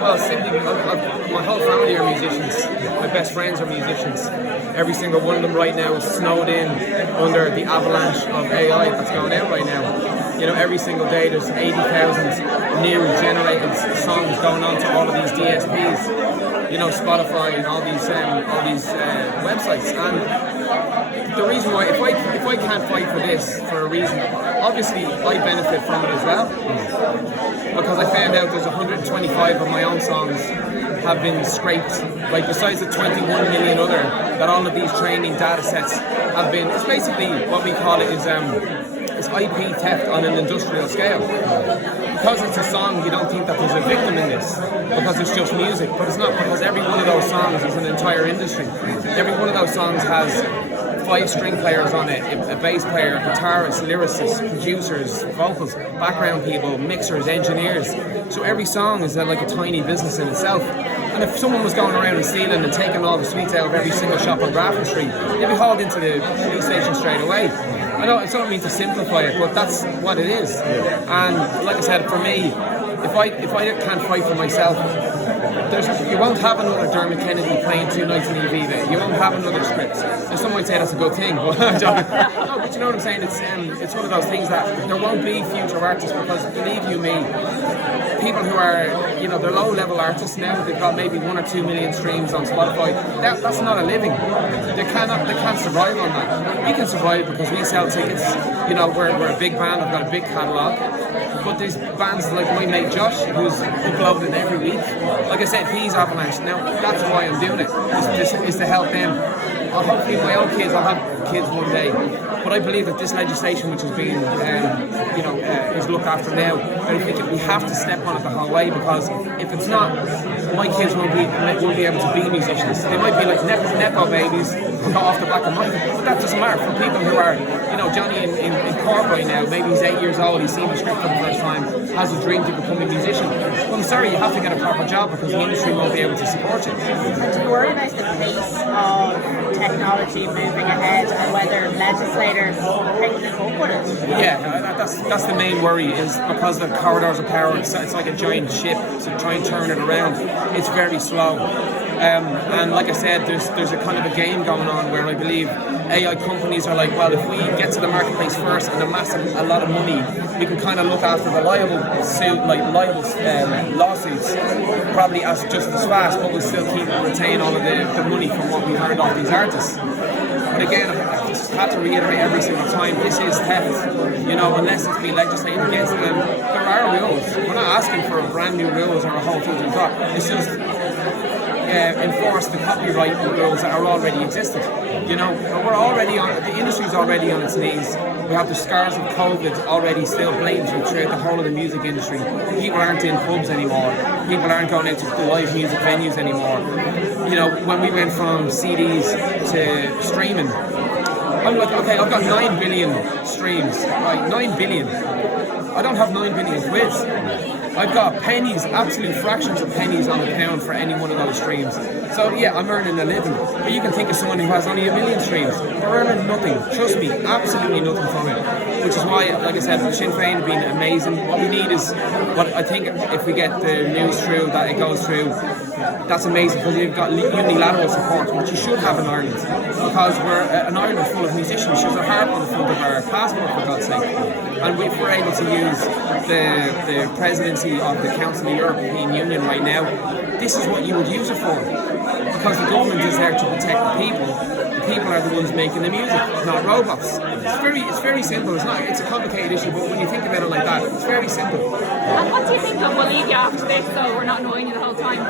Well, simply, my whole family are musicians. My best friends are musicians. Every single one of them right now is snowed in under the avalanche of AI that's going out right now. You know, every single day there's 80,000 new generated songs going on to all of these DSPs. You know, Spotify and all these websites. And the reason why, if I can't fight for this for a reason, obviously I benefit from it as well, because I found out there's 125 of my own songs have been scraped. Like, besides the 21 million other, that all of these training data sets have been. It's basically what we call it is it's IP theft on an industrial scale. Because it's a song, you don't think that there's a victim in this, because it's just music, but it's not, because every one of those songs is an entire industry. Every one of those songs has 5 string players on it, a bass player, guitarists, lyricists, producers, vocals, background people, mixers, engineers. So every song is like a tiny business in itself. And if someone was going around and stealing and taking all the sweets out of every single shop on Grafton Street, they'd be hauled into the police station straight away. I don't mean to simplify it, but that's what it is. And like I said, for me, if I can't fight for myself, you won't have another Dermot Kennedy playing 2 nights in the Aviva. You won't have another script. And some might say that's a good thing, but no, but you know what I'm saying? It's one of those things that there won't be future artists, because believe you me, people who are, you know, they're low-level artists now, they've got maybe 1 or 2 million streams on Spotify. That's not a living. They can't survive on that. We can survive because we sell tickets. You know, we're a big band. I've got a big catalogue. But there's bands like my mate Josh, who's uploading every week. Like I said, he's avalanche. Now, that's why I'm doing it, is to help them. Hopefully my own kids, I'll have kids one day. But I believe that this legislation, which is being, is looked after now, we have to step on it the whole way, because if it's not, my kids won't be able to be musicians. They might be like nepo babies who go off the back of mine, but that doesn't matter. For people who are, you know, Johnny in Cork right now, maybe he's 8 years old, he's seen the script for the first time, has a dream to become a musician. Well, I'm sorry, you have to get a proper job, because the industry won't be able to support you. Do you worry about the pace of technology moving ahead, and whether legislators can keep up with it? Yeah, that's the main worry, is because the corridors of power, it's like a giant ship to try and turn it around. It's very slow. And like I said, there's a kind of a game going on where I believe AI companies are like, well, if we get to the marketplace first and amass a lot of money, we can kind of look after the liable lawsuits, probably as just as fast, but we'll still retain all of the money from what we've earned off these artists. But again, I just have to reiterate every single time, this is theft. You know, unless it's been legislated against them, there are rules. We're not asking for brand new rules or a whole thing to top. It's just enforce the copyright rules that are already existed. You know, we're already on, the industry's already on its knees. We have the scars of COVID already still blatantly throughout the whole of the music industry. People aren't in pubs anymore. People aren't going out to live music venues anymore. You know, when we went from CDs to streaming, I'm like, okay, I've got 9 billion streams, right? 9 billion. I don't have 9 billion quid. I've got pennies, absolute fractions of pennies on the pound for any one of those streams. So yeah, I'm earning a living. But you can think of someone who has only 1 million streams. They're earning nothing. Trust me, absolutely nothing from it. Which is why, like I said, Sinn Féin have been amazing. What we need is, what I think if we get the news through, that it goes through, that's amazing, because you've got unilateral support, which you should have in Ireland. Because we're an island full of musicians. There's a heart on the front of our passport, for God's sake. And if we're able to use the presidency of the Council of the European Union right now, this is what you would use it for. Because the government is there to protect the people. The people are the ones making the music, not robots. It's very simple. It's a complicated issue, but when you think about it like that, it's very simple. And what do you think of? We'll leave you after this, so we're not annoying you the whole time.